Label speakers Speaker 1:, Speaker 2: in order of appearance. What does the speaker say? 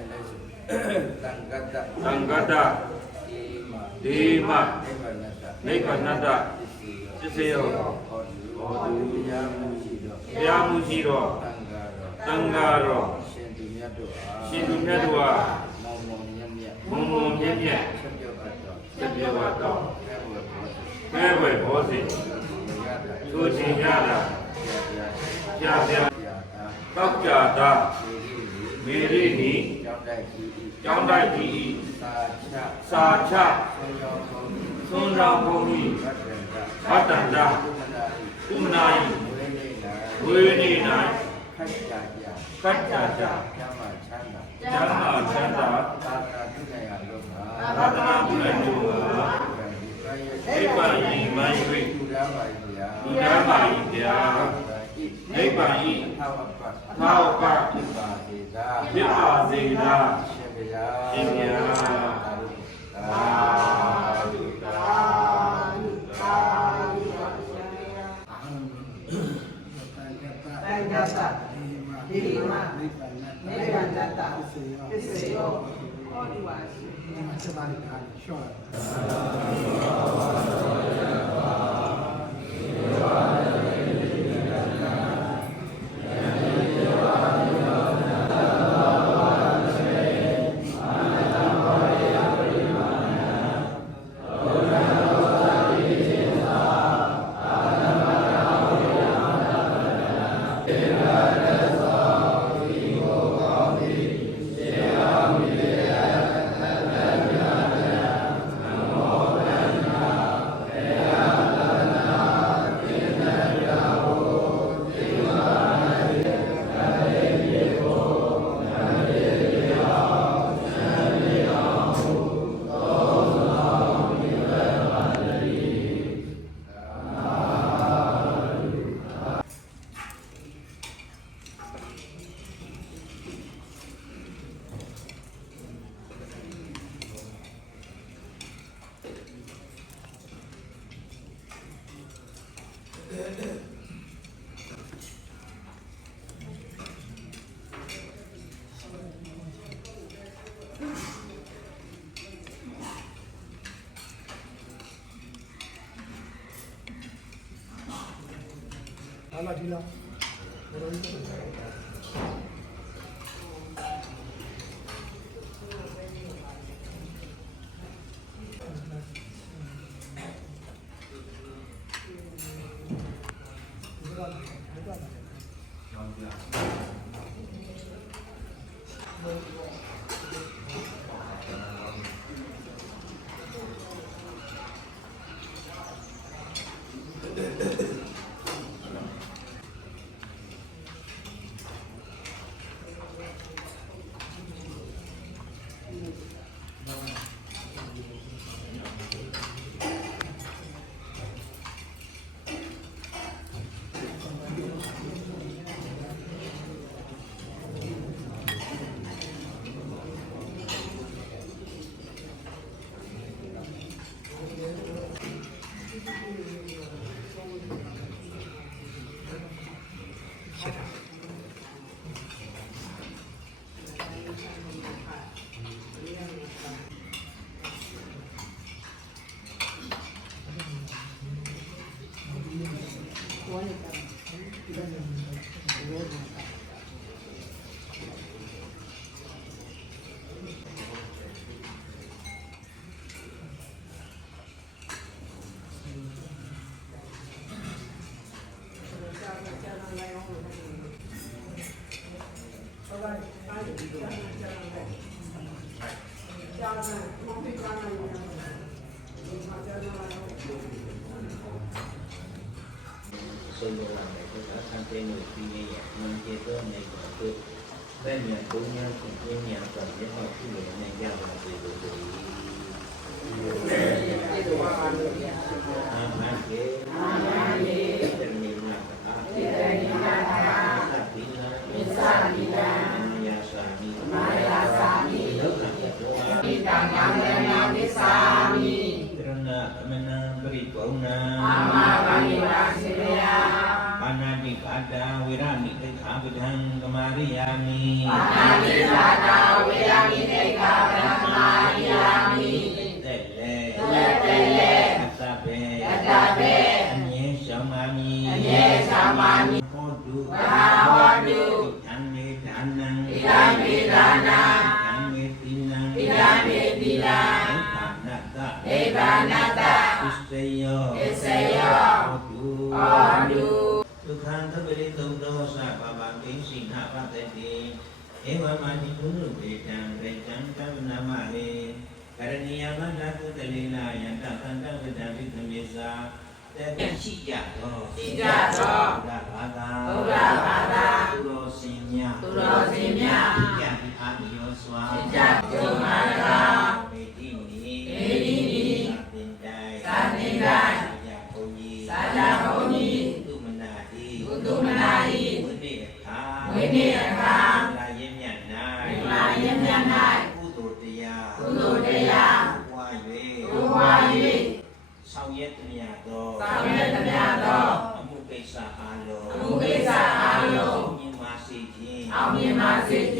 Speaker 1: င်လဲဆိုတံဂတ္တ
Speaker 2: သံဃတ္တ
Speaker 1: ဒီမ
Speaker 2: ဒီမ
Speaker 1: နိဗ္ဗာန်တ္တ
Speaker 2: နိဗ္ဗာန်တ္တ
Speaker 1: ပစ္စည်း
Speaker 2: ပစ္စည်းရော
Speaker 1: ဟောတုဟောတုတရားမှုရှိတော့
Speaker 2: ဘုရားမူရှိတော်
Speaker 1: တံဃာတော့
Speaker 2: သံဃာတော်
Speaker 1: ရှင်သူမြတ်တို့အား
Speaker 2: ရှင်သူမြတ်တို့အား
Speaker 1: မောင်မောင်မြတ်မြတ်
Speaker 2: ဘုံဘုံမြတ်မြတ်
Speaker 1: ဆက်ပြောပါတော့
Speaker 2: သပြေဝတော်
Speaker 1: ဘယ်လိုပြောဆို
Speaker 2: ကဲဝယ်ဘောစီသူချင်းရတာ
Speaker 1: ပြ
Speaker 2: ပြပြ
Speaker 1: ပြတော
Speaker 2: က်ကြတာမေရီနီ
Speaker 1: တိုက်ကြီး
Speaker 2: ကျောင်းတိုက်ကြီး
Speaker 1: စာချ
Speaker 2: စာချ
Speaker 1: ဆောင်းရောင်းကုန်
Speaker 2: သွန်တော်ဘုံဤ
Speaker 1: ဗတ္တန္တ
Speaker 2: ဗတ္တန္တ
Speaker 1: ကုမနာဤ
Speaker 2: ဥမနာယ
Speaker 1: ဝေနေနာ
Speaker 2: ဝေနေ၌
Speaker 1: ခတ်ကြကြ
Speaker 2: ကတ္တကြ
Speaker 1: ကျမ်းမာချမ်းသာ
Speaker 2: ကျမ်းမာချမ်းသာ
Speaker 1: သာသနာပြုနိုင်ရလို့ပါ
Speaker 2: သာသနာပြုနိုင်လို့ပါနိဗ္ဗာန်ဤမှန်၍
Speaker 1: သူရပါ၏ဗျာ
Speaker 2: လူတန်းပါ၏ဗျာနိဗ္ဗာန်ဤ
Speaker 1: သာဝပ္ပ
Speaker 2: သာဝပ္ပ
Speaker 3: တန်ကြတာဒီမှာနိဗ္ဗာန်တတ္တပစ္စယောဟောဒီပါရှိ
Speaker 4: ဆုံးလို့ရတယ်ဘုရားဆံတဲ့လို့ပြီးနေ ရမန်ကျေတော့နေတော့သူတဲ့ညဘုံ ညာ ကိုပြင်း ညာဆိုရင်တော့ပြုလို့နေကြပါစေလို့ဒီ တံဝေရမိသိက္ခာပဒံကမာရိယာမိပါဏာတိပါတံဝေရမိသိက္ခာပဒံကမာရိယာမိတဲ့လေတဲ့လေအသဗ္ဗေအသဗ္ဗေအမြဲရှောင်းမာမိအမြဲရှောင်းမာမိဟောတုဘာဟောတုဓမ္မေဒါနံဓမ္မေဒါနံဓမ္မေသီလံဓမ္မေသီလံဧဘာနတဧဘာနတသစ္စယော ဝမတိကုရုပေတံပေတံကမ္မနာမလေကရဏီယမတ္တတလေနာယတသန္တဝတ္တဝိသမေသာတေရှိကြသော
Speaker 1: ရှိကြသော
Speaker 4: ဘုရားဘာသာ
Speaker 1: ဘုရားဘာသာ
Speaker 4: သူတော်စင်မြတ်
Speaker 1: သူတော်စင်မြတ်
Speaker 4: ကြံအာမီယောစွာ
Speaker 1: ကြံကြုံမာရကာ
Speaker 4: မေတ္တိနီ
Speaker 1: မေတ္တိနီ
Speaker 4: သာသင်တိုင်း
Speaker 1: သာသင်တိုင်း
Speaker 4: စာကြဘုန်းကြီး
Speaker 1: စာကြဘုန်းကြီး
Speaker 4: သုမနာတိ
Speaker 1: ကုသုမနာဤ
Speaker 4: ဝိနေအခါ
Speaker 1: ဝိနေအခါ
Speaker 4: ဆောင်ရွက်သမျှသော
Speaker 1: ဆောင်ရွက်သမျှသော
Speaker 4: အမှုကိစ္စအားလုံး
Speaker 1: အမှုကိစ္စအားလုံး
Speaker 4: မြင်ပါစေခြင်း
Speaker 1: အောင်မြင်ပါစေခြင်း